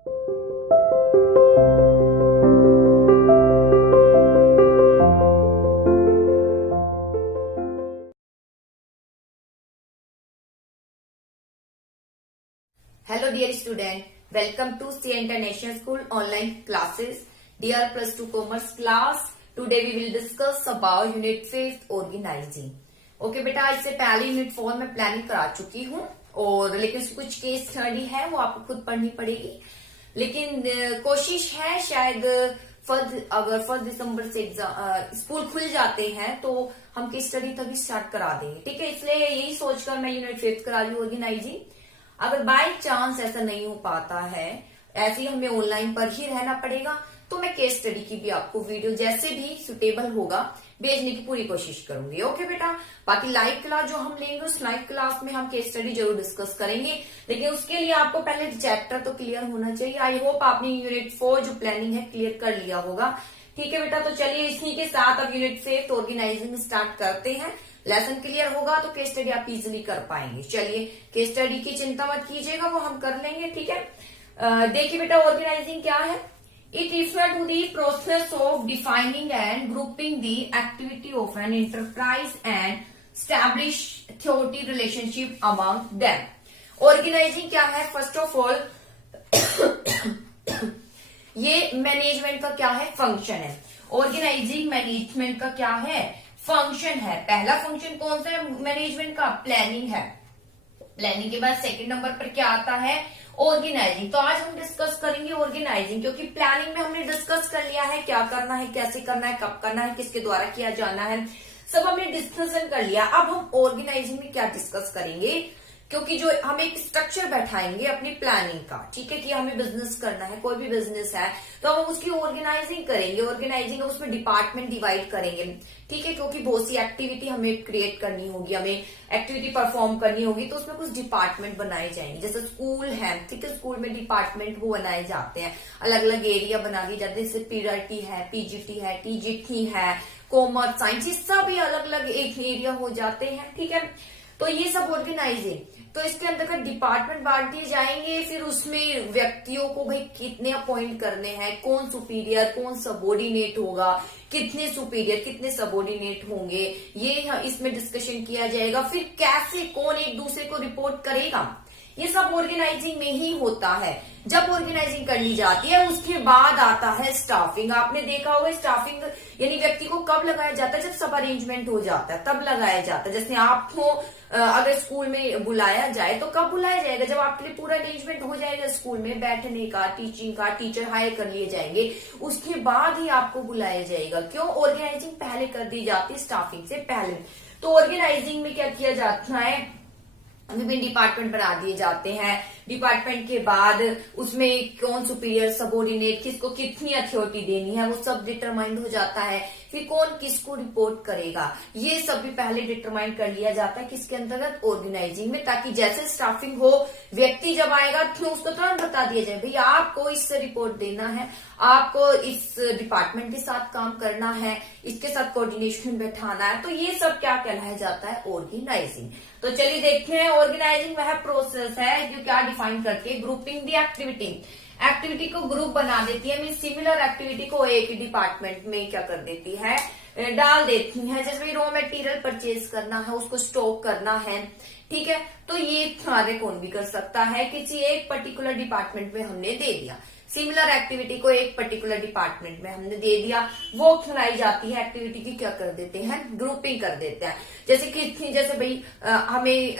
Hello dear student, welcome to C International School online classes. Dear plus 2 commerce class, today we will discuss about unit 5 organizing. Okay बेटा, इससे पहले unit 4 में planning करा चुकी हूँ और लेकिन कुछ केस स्टडी है वो आपको खुद पढ़नी पड़ेगी। लेकिन कोशिश है शायद अगर 1 दिसंबर से स्कूल खुल जाते हैं तो हम केस स्टडी तभी स्टार्ट करा देंगे, ठीक है। इसलिए यही सोचकर मैं यूनिट 5 करा रही हूँ ऑर्गेनाइजिंग। अगर बाय चांस ऐसा नहीं हो पाता है, ऐसे ही हमें ऑनलाइन पर ही रहना पड़ेगा, तो मैं केस स्टडी की भी आपको वीडियो जैसे भी सुटेबल होगा भेजने की पूरी कोशिश करूंगी। ओके बेटा, बाकी लाइव क्लास जो हम लेंगे उस लाइव क्लास में हम केस स्टडी जरूर डिस्कस करेंगे, लेकिन उसके लिए आपको पहले चैप्टर तो क्लियर होना चाहिए। आई होप आपने यूनिट 4 जो प्लानिंग है क्लियर कर लिया होगा, ठीक है बेटा। तो चलिए इसी के साथ अब यूनिट 5 ऑर्गेनाइजिंग स्टार्ट करते हैं। लेसन क्लियर होगा तो केस स्टडी आप इजिली कर पाएंगे। चलिए, केस स्टडी की चिंता मत कीजिएगा, वो हम कर लेंगे, ठीक है। देखिए बेटा, ऑर्गेनाइजिंग क्या है। It refer to the process of defining and grouping the activity of an enterprise and establish authority relationship among them. Organising क्या है? फर्स्ट ऑफ ऑल ये मैनेजमेंट का क्या है? फंक्शन है। ऑर्गेनाइजिंग मैनेजमेंट का क्या है? फंक्शन है। पहला फंक्शन कौन सा है मैनेजमेंट का? प्लानिंग है। प्लानिंग के बाद सेकंड नंबर पर क्या आता है? ऑर्गेनाइजिंग। तो आज हम डिस्कस करेंगे ऑर्गेनाइजिंग, क्योंकि प्लानिंग में हमने डिस्कस कर लिया है क्या करना है, कैसे करना है, कब करना है, किसके द्वारा किया जाना है, सब हमने डिस्कशन कर लिया। अब हम ऑर्गेनाइजिंग में क्या डिस्कस करेंगे, क्योंकि जो हम एक स्ट्रक्चर बैठाएंगे अपनी प्लानिंग का, ठीक है, कि हमें बिजनेस करना है, कोई भी बिजनेस है तो हम उसकी ऑर्गेनाइजिंग करेंगे। ऑर्गेनाइजिंग उसमें डिपार्टमेंट डिवाइड करेंगे, ठीक है, क्योंकि बहुत सी एक्टिविटी हमें क्रिएट करनी होगी, हमें एक्टिविटी परफॉर्म करनी होगी, तो उसमें कुछ डिपार्टमेंट बनाए जाएंगे। जैसे स्कूल है, ठीक है, स्कूल में डिपार्टमेंट वो बनाए जाते हैं, अलग अलग एरिया बना दिए जाते हैं, जैसे पीआरटी है, पीजीटी है, टीजीटी है, कॉमर्स, साइंस, ये सब भी अलग अलग एक एरिया हो जाते हैं, ठीक है। तो ये सब ऑर्गेनाइजिंग, तो इसके अंतर्गत डिपार्टमेंट बांट दिए जाएंगे। फिर उसमें व्यक्तियों को भाई कितने अपॉइंट करने हैं, कौन सुपीरियर कौन सबॉर्डिनेट होगा, कितने सुपीरियर कितने सबॉर्डिनेट होंगे, ये इसमें डिस्कशन किया जाएगा। फिर कैसे कौन एक दूसरे को रिपोर्ट करेगा, ये सब ऑर्गेनाइजिंग में ही होता है। जब ऑर्गेनाइजिंग कर ली जाती है उसके बाद आता है स्टाफिंग। आपने देखा होगा स्टाफिंग यानी व्यक्ति को कब लगाया जाता है? जब सब अरेंजमेंट हो जाता है तब लगाया जाता है। जैसे आपको अगर स्कूल में बुलाया जाए तो कब बुलाया जाएगा? जब आपके लिए पूरा अरेंजमेंट हो जाएगा, स्कूल में बैठने का, टीचिंग का, टीचर हायर कर लिए जाएंगे, उसके बाद ही आपको बुलाया जाएगा। क्यों? ऑर्गेनाइजिंग पहले कर दी जाती है स्टाफिंग से पहले। तो ऑर्गेनाइजिंग में क्या किया जाता है? विभिन्न डिपार्टमेंट बना दिए जाते हैं। डिपार्टमेंट के बाद उसमें कौन सुपीरियर सबॉर्डिनेट, किसको कितनी अथॉरिटी देनी है, वो सब डिटरमाइंड हो जाता है। फिर कौन किसको रिपोर्ट करेगा, ये सब भी पहले डिटरमाइंड कर लिया जाता है किसके अंतर्गत? ऑर्गेनाइजिंग में, ताकि जैसे स्टाफिंग हो, व्यक्ति जब आएगा तो उसको तुरंत बता दिया जाए भाई आपको इससे रिपोर्ट देना है, आपको इस डिपार्टमेंट के साथ काम करना है, इसके साथ कोऑर्डिनेशन बैठाना है। तो ये सब क्या कहलाया जाता है? ऑर्गेनाइजिंग। तो चलिए देखते हैं, ऑर्गेनाइजिंग वह प्रोसेस है जो क्या डिफाइन करके ग्रुपिंग दी एक्टिविटी को ग्रुप बना देती है। मीन सिमिलर एक्टिविटी को एक डिपार्टमेंट में क्या कर देती है? डाल देती है। जैसे रॉ मटेरियल परचेज करना है, उसको स्टॉक करना है, ठीक है, तो ये कार्य कौन भी कर सकता है, किसी एक पर्टिकुलर डिपार्टमेंट में हमने दे दिया। सिमिलर एक्टिविटी को एक पर्टिकुलर डिपार्टमेंट में हमने दे दिया, वो कराई जाती है एक्टिविटी की क्या कर देते हैं? ग्रुपिंग कर देते हैं। जैसे भाई हमें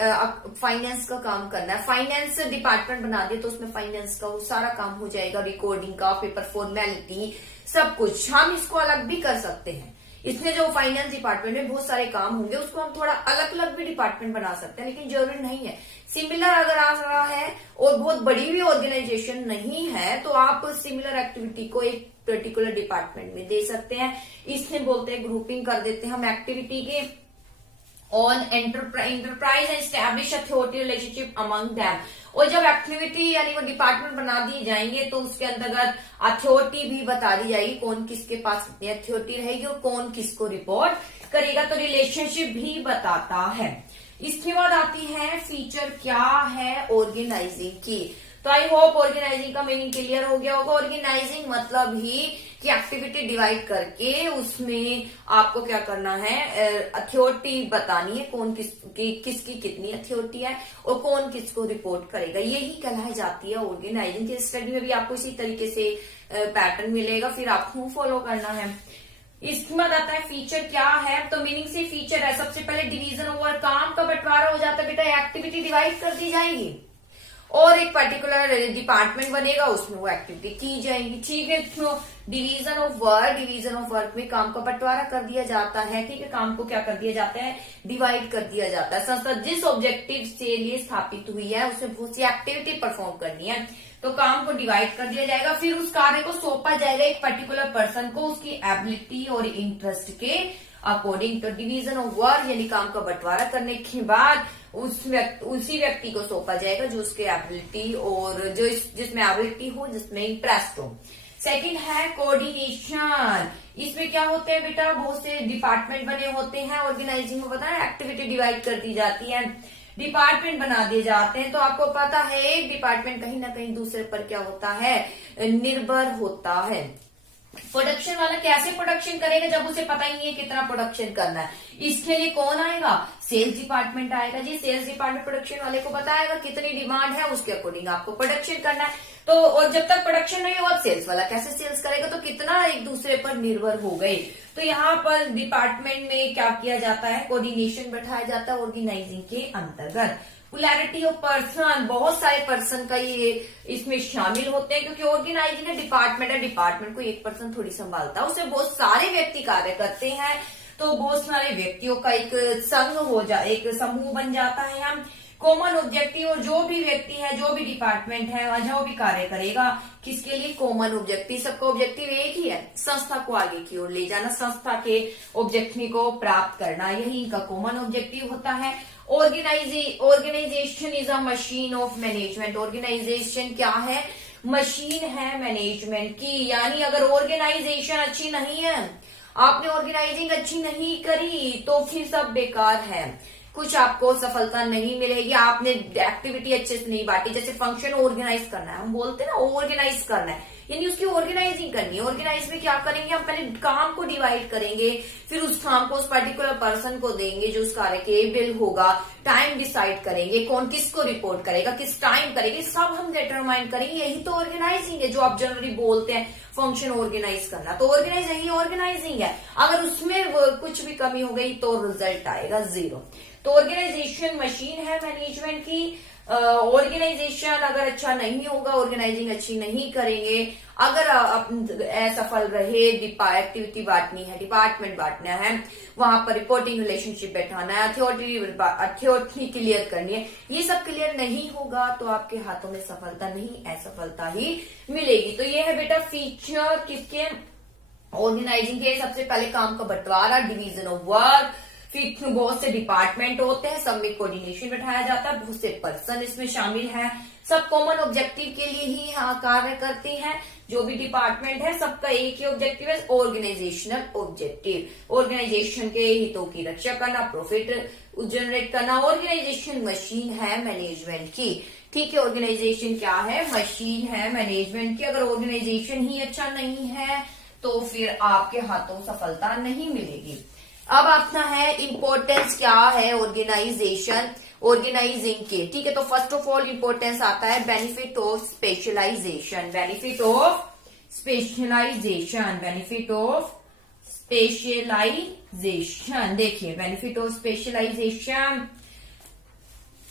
फाइनेंस का काम करना है, फाइनेंस डिपार्टमेंट बना दिया तो उसमें फाइनेंस का वो सारा काम हो जाएगा, रिकॉर्डिंग का, पेपर फॉर्मेलिटी, सब कुछ। हम इसको अलग भी कर सकते हैं। इसमें जो फाइनेंस डिपार्टमेंट में बहुत सारे काम होंगे उसको हम थोड़ा अलग अलग भी डिपार्टमेंट बना सकते हैं, लेकिन जरूरी नहीं है। सिमिलर अगर आ रहा है और बहुत बड़ी भी ऑर्गेनाइजेशन नहीं है तो आप सिमिलर एक्टिविटी को एक पर्टिकुलर डिपार्टमेंट में दे सकते हैं। इसमें बोलते हैं ग्रुपिंग कर देते हैं हम एक्टिविटी के। On enterprise and establish authority relationship among them. और जब एक्टिविटी यानी वो डिपार्टमेंट बना दिए जाएंगे तो उसके अंतर्गत अथॉरिटी भी बता दी जाएगी, कौन किसके पास कितनी अथॉरिटी रहेगी और कौन किसको रिपोर्ट करेगा, तो रिलेशनशिप भी बताता है। इसके बाद आती है फीचर क्या है ऑर्गेनाइजिंग की। तो आई होप ऑर्गेनाइजिंग का मीनिंग क्लियर हो गया होगा। ऑर्गेनाइजिंग मतलब ही कि एक्टिविटी डिवाइड करके उसमें आपको क्या करना है, अथॉरिटी बतानी है, कौन किसकी कितनी अथॉरिटी है और कौन किसको रिपोर्ट करेगा, यही कहलाई जाती है ऑर्गेनाइजिंग। के स्टडी में भी आपको इसी तरीके से पैटर्न मिलेगा, फिर आपको फॉलो करना है। इसके बाद आता है फीचर क्या है, तो मीनिंग से फीचर है सबसे पहले डिवीजन ओवर, काम का बंटवारा हो जाता है बेटा, एक्टिविटी डिवाइड कर दी जाएगी और एक पर्टिकुलर डिपार्टमेंट बनेगा, उसमें वो एक्टिविटी की जाएगी। ठीक है, तो division of work, division of work में काम का बंटवारा कर दिया जाता है। ठीक है, काम को क्या कर दिया जाता है, डिवाइड कर दिया जाता है। संस्था जिस ऑब्जेक्टिव से लिए स्थापित हुई है उसमें बहुत सी एक्टिविटी परफॉर्म करनी है, तो काम को डिवाइड कर दिया जाएगा, फिर उस कार्य को सौंपा जाएगा एक पर्टिकुलर पर्सन को उसकी एबिलिटी और इंटरेस्ट के अकॉर्डिंग। तो डिवीजन ऑफ वर्क यानी काम का बंटवारा करने के बाद उसी व्यक्ति को सौंपा जाएगा जो उसके एबिलिटी और जो जिसमें एबिलिटी हो, जिसमें इंटरेस्ट हो। सेकंड है कोऑर्डिनेशन। इसमें क्या होते हैं बेटा, बहुत से डिपार्टमेंट बने होते हैं ऑर्गेनाइजिंग में, पता है एक्टिविटी डिवाइड कर दी जाती है, डिपार्टमेंट बना दिए जाते हैं। तो आपको पता है एक डिपार्टमेंट कहीं ना कहीं दूसरे पर क्या होता है, निर्भर होता है। प्रोडक्शन वाला कैसे प्रोडक्शन करेगा जब उसे पता ही नहीं है कितना प्रोडक्शन करना है, इसके लिए कौन आएगा, सेल्स डिपार्टमेंट आएगा जी। सेल्स डिपार्टमेंट प्रोडक्शन वाले को बताएगा कितनी डिमांड है, उसके अकॉर्डिंग आपको प्रोडक्शन करना है। तो और जब तक प्रोडक्शन नहीं होगा सेल्स वाला कैसे सेल्स करेगा, तो कितना एक दूसरे पर निर्भर हो गए। तो यहाँ पर डिपार्टमेंट में क्या किया जाता है, कोऑर्डिनेशन बैठाया जाता है ऑर्गेनाइजिंग के अंतर्गत। पोलैरिटी ऑफ पर्सन, बहुत सारे पर्सन का ये इसमें शामिल होते हैं, क्योंकि ऑर्गेनाइजिंग है डिपार्टमेंट है, डिपार्टमेंट को एक पर्सन थोड़ी संभालता है, उससे बहुत सारे व्यक्ति कार्य करते हैं, तो बहुत सारे व्यक्तियों का एक संघ हो जाए, एक समूह बन जाता है। हम कॉमन ऑब्जेक्टिव, और जो भी व्यक्ति है, जो भी डिपार्टमेंट है, जो भी कार्य करेगा, किसके लिए, कॉमन ऑब्जेक्टिव, सबका ऑब्जेक्टिव एक ही है, संस्था को आगे की ओर ले जाना, संस्था के ऑब्जेक्टिव को प्राप्त करना, यही इनका कॉमन ऑब्जेक्टिव होता है। Organisation is a machine of management. Organisation क्या है, मशीन है मैनेजमेंट की। यानी अगर ऑर्गेनाइजेशन अच्छी नहीं है, आपने ऑर्गेनाइजिंग अच्छी नहीं करी, तो फिर सब बेकार है, कुछ आपको सफलता नहीं मिलेगी। आपने एक्टिविटी अच्छे से नहीं बांटी, जैसे फंक्शन ऑर्गेनाइज करना है, हम बोलते हैं ना ऑर्गेनाइज करना है, यानी उसकी ऑर्गेनाइजिंग करनी है। ऑर्गेनाइज में क्या करेंगे, हम पहले काम को डिवाइड करेंगे, फिर उस काम को उस पर्टिकुलर पर्सन को देंगे जो उस कार्य के एबल होगा, टाइम डिसाइड करेंगे, कौन किसको रिपोर्ट करेगा, किस टाइम करेंगे, सब हम डिटरमाइन करेंगे। यही तो ऑर्गेनाइजिंग है, जो आप जनरली बोलते हैं फंक्शन ऑर्गेनाइज करना, तो ऑर्गेनाइज यही ऑर्गेनाइजिंग है। अगर उसमें कुछ भी कमी हो गई तो रिजल्ट आएगा जीरो। तो ऑर्गेनाइजेशन मशीन है मैनेजमेंट की। ऑर्गेनाइजेशन अगर अच्छा नहीं होगा, ऑर्गेनाइजिंग अच्छी नहीं करेंगे, अगर असफल रहे, एक्टिविटी बांटनी है, डिपार्टमेंट बांटना है, वहां पर रिपोर्टिंग रिलेशनशिप बैठाना है, अथॉरिटी क्लियर करनी है, ये सब क्लियर नहीं होगा तो आपके हाथों में सफलता नहीं, असफलता ही मिलेगी। तो ये है बेटा फीचर किसके, ऑर्गेनाइजिंग के। सबसे पहले काम का बंटवारा, डिवीजन ऑफ वर्क, फिर बहुत से डिपार्टमेंट होते हैं, सब में कोऑर्डिनेशन बैठाया जाता है, बहुत से पर्सन इसमें शामिल हैं, सब कॉमन ऑब्जेक्टिव के लिए ही कार्य करते हैं। जो भी डिपार्टमेंट है सबका एक ही ऑब्जेक्टिव है, ऑर्गेनाइजेशनल ऑब्जेक्टिव, ऑर्गेनाइजेशन के हितों की रक्षा करना, प्रॉफिट जनरेट करना। ऑर्गेनाइजेशन मशीन है मैनेजमेंट की। ठीक है, ऑर्गेनाइजेशन क्या है, मशीन है मैनेजमेंट की। अगर ऑर्गेनाइजेशन ही अच्छा नहीं है तो फिर आपके हाथों सफलता नहीं मिलेगी। अब अपना है इंपॉर्टेंस क्या है ऑर्गेनाइजिंग के। ठीक है, तो फर्स्ट ऑफ ऑल इंपॉर्टेंस आता है benefit of specialisation. Benefit of specialisation, benefit of specialisation. देखिए बेनिफिट ऑफ स्पेशलाइजेशन,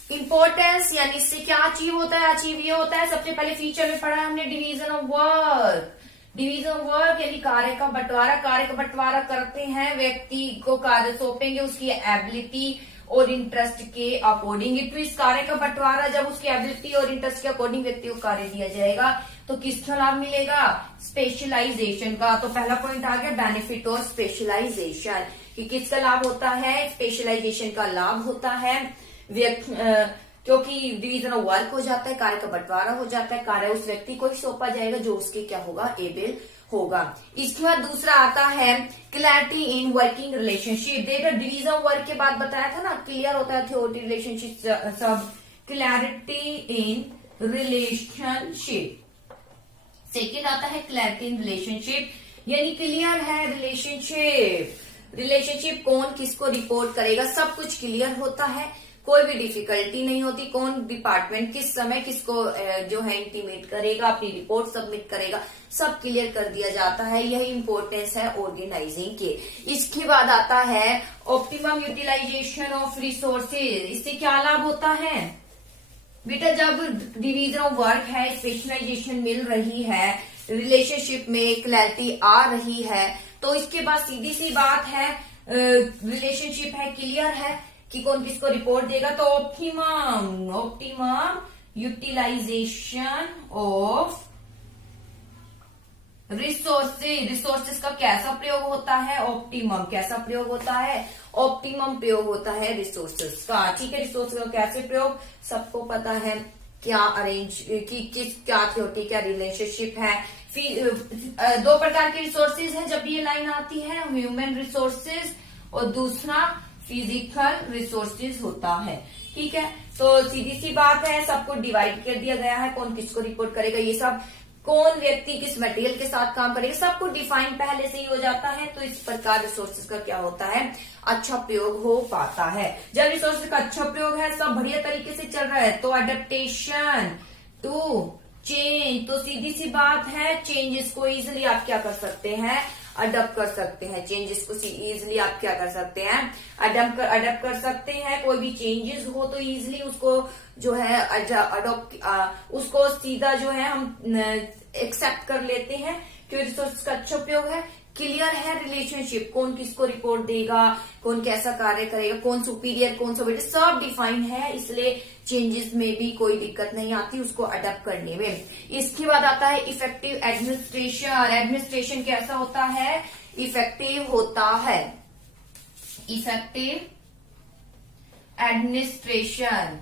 इंपॉर्टेंस यानी इससे क्या अचीव होता है, अचीव ये होता है, सबसे पहले फीचर में पढ़ा हमने division of work. Division of work यानी कार्य का बंटवारा, कार्य का बंटवारा करते हैं, व्यक्ति को कार्य सौंपेंगे उसकी एबिलिटी और इंटरेस्ट के अकॉर्डिंग। तो इस कार्य का बंटवारा जब उसकी एबिलिटी और इंटरेस्ट के अकॉर्डिंग व्यक्ति को कार्य दिया जाएगा तो किसका लाभ मिलेगा, स्पेशलाइजेशन का। तो पहला पॉइंट आ गया बेनिफिट ऑफ स्पेशलाइजेशन, कि किसका लाभ होता है, स्पेशलाइजेशन का लाभ होता है। क्योंकि डिवीजन ऑफ वर्क हो जाता है, कार्य का बंटवारा हो जाता है, कार्य उस व्यक्ति को ही सौंपा जाएगा जो उसके क्या होगा, एबल होगा। इसके बाद दूसरा आता है क्लैरिटी इन वर्किंग रिलेशनशिप। देखो डिवीजन ऑफ वर्क के बाद बताया था ना, क्लियर होता है अथॉरिटी रिलेशनशिप सब। Clarity in relationship. सेकेंड आता है क्लैरिटी इन रिलेशनशिप, यानी क्लियर है रिलेशनशिप। रिलेशनशिप कौन किसको रिपोर्ट करेगा, सब कुछ क्लियर होता है, कोई भी डिफिकल्टी नहीं होती। कौन डिपार्टमेंट किस समय किसको जो है इंटीमेट करेगा, अपनी रिपोर्ट सबमिट करेगा, सब क्लियर कर दिया जाता है। यही इंपॉर्टेंस है ऑर्गेनाइजिंग के। इसके बाद आता है ऑप्टिमम यूटिलाइजेशन ऑफ रिसोर्सेज। इससे क्या लाभ होता है बेटा, जब डिवीजन ऑफ वर्क है, स्पेशलाइजेशन मिल रही है, रिलेशनशिप में क्लैरिटी आ रही है, तो इसके बाद सीधी सी बात है, रिलेशनशिप है, क्लियर है कि कौन किसको रिपोर्ट देगा, तो ऑप्टिमम यूटिलाइजेशन ऑफ रिसोर्सेज का कैसा प्रयोग होता है, ऑप्टिमम कैसा प्रयोग होता है, ऑप्टिमम प्रयोग होता है रिसोर्सेज का। ठीक है, रिसोर्सेज का कैसे प्रयोग सबको पता है, क्या अरेंज की किस क्या थ्योरी क्या रिलेशनशिप है। फिर दो प्रकार के रिसोर्सेज हैं जब ये लाइन आती है, ह्यूमन रिसोर्सेज और दूसरा फिजिकल रिसोर्सेज होता है। ठीक है, तो सीधी सी बात है, सबको डिवाइड कर दिया गया है, कौन किसको रिपोर्ट करेगा, ये सब कौन व्यक्ति किस मटेरियल के साथ काम करेगा, सबको डिफाइन पहले से ही हो जाता है। तो इस प्रकार रिसोर्सेज का क्या होता है, अच्छा प्रयोग हो पाता है। जब रिसोर्सेज का अच्छा प्रयोग है, सब बढ़िया तरीके से चल रहा है, तो अडेप्टेशन टू चेंज, तो सीधी सी बात है, चेंजेस को इजिली आप क्या कर सकते हैं, अडॉप्ट कर सकते हैं। चेंजेस को इजिली आप क्या कर सकते हैं, अडॉप्ट कर सकते हैं। कोई भी चेंजेस हो तो इजिली उसको जो है अडॉप्ट उसको सीधा जो है हम एक्सेप्ट कर लेते हैं, क्योंकि रिसोर्स का अच्छा उपयोग है, क्लियर है रिलेशनशिप, कौन किसको रिपोर्ट देगा, कौन कैसा कार्य करेगा, कौन सुपीरियर कौन सा बेटे, सब डिफाइन है, इसलिए चेंजेस में भी कोई दिक्कत नहीं आती उसको अडॉप्ट करने में। इसके बाद आता है इफेक्टिव एडमिनिस्ट्रेशन। एडमिनिस्ट्रेशन कैसा होता है, इफेक्टिव होता है, इफेक्टिव एडमिनिस्ट्रेशन।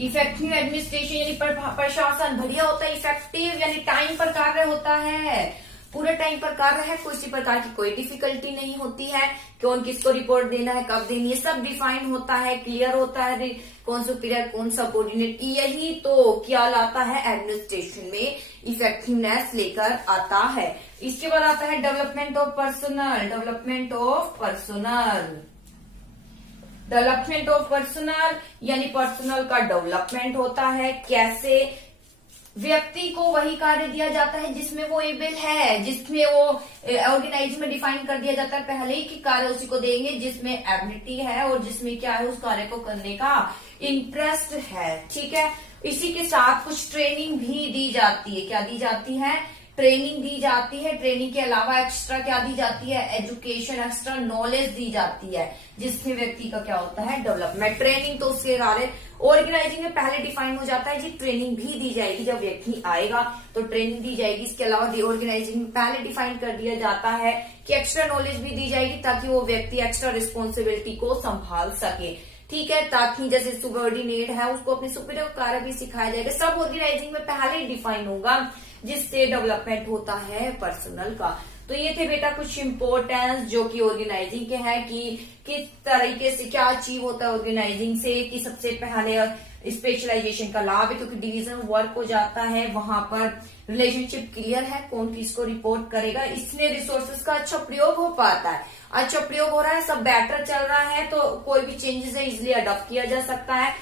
इफेक्टिव एडमिनिस्ट्रेशन यानी प्रशासन बढ़िया होता है, इफेक्टिव यानी टाइम पर कार्य होता है, पूरे टाइम पर कार्य है, किसी प्रकार की कोई डिफिकल्टी नहीं होती है, कौन किसको रिपोर्ट देना है, कब देनी है, सब डिफाइन होता है, क्लियर होता है, कौन सुपीरियर कौन सबऑर्डिनेट, यही तो क्या लाता है एडमिनिस्ट्रेशन में इफेक्टिवनेस लेकर आता है। इसके बाद आता है development of personal. Development of personal, development of personal यानी पर्सनल का डेवलपमेंट होता है। कैसे, व्यक्ति को वही कार्य दिया जाता है जिसमें वो एबल है, जिसमें वो ऑर्गेनाइज में डिफाइन कर दिया जाता है पहले ही कि कार्य उसी को देंगे जिसमें एबिलिटी है और जिसमें क्या है उस कार्य को करने का इंटरेस्ट है। ठीक है, इसी के साथ कुछ ट्रेनिंग भी दी जाती है। क्या दी जाती है, ट्रेनिंग दी जाती है। ट्रेनिंग के अलावा एक्स्ट्रा क्या दी जाती है, एजुकेशन, एक्स्ट्रा नॉलेज दी जाती है, जिससे व्यक्ति का क्या होता है डेवलपमेंट। ट्रेनिंग तो उसके कार्य ऑर्गेनाइजिंग में पहले डिफाइन हो जाता है जी, ट्रेनिंग भी दी जाएगी जब व्यक्ति आएगा तो ट्रेनिंग दी जाएगी। इसके अलावा ऑर्गेनाइजिंग में पहले डिफाइन कर दिया जाता है कि एक्स्ट्रा नॉलेज भी दी जाएगी ताकि वो व्यक्ति एक्स्ट्रा रिस्पॉन्सिबिलिटी को संभाल सके। ठीक है, ताकि जैसे सुबॉर्डिनेट है उसको अपने सुपीरियर कार्य भी सिखाया जाएगा, सब ऑर्गेनाइजिंग में पहले ही डिफाइन होगा, जिससे डेवलपमेंट होता है पर्सनल का। तो ये थे बेटा कुछ इम्पोर्टेंस जो कि ऑर्गेनाइजिंग के हैं कि किस तरीके से क्या अचीव होता है ऑर्गेनाइजिंग से। कि सबसे पहले स्पेशलाइजेशन का लाभ है, क्योंकि डिवीजन वर्क हो जाता है, वहां पर रिलेशनशिप क्लियर है, कौन किसको रिपोर्ट करेगा, इसमें रिसोर्सेज का अच्छा प्रयोग हो पाता है, अच्छा प्रयोग हो रहा है, सब बेटर चल रहा है, तो कोई भी चेंजेस है इजिली अडॉप्ट किया जा सकता है,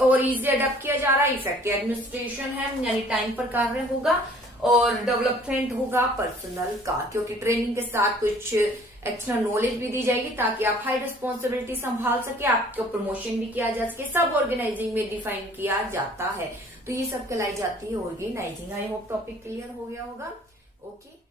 और इजिली अडॉप्ट किया जा रहा है। इफेक्टिव एडमिनिस्ट्रेशन है यानी टाइम पर कार्य होगा और डेवलपमेंट होगा पर्सनल का, क्योंकि ट्रेनिंग के साथ कुछ एक्स्ट्रा नॉलेज भी दी जाएगी ताकि आप हाई रिस्पॉन्सिबिलिटी संभाल सके, आपको प्रमोशन भी किया जा सके, सब ऑर्गेनाइजिंग में डिफाइन किया जाता है। तो ये सब कहलाई जाती है organising. I hope topic clear हो गया होगा। ओके।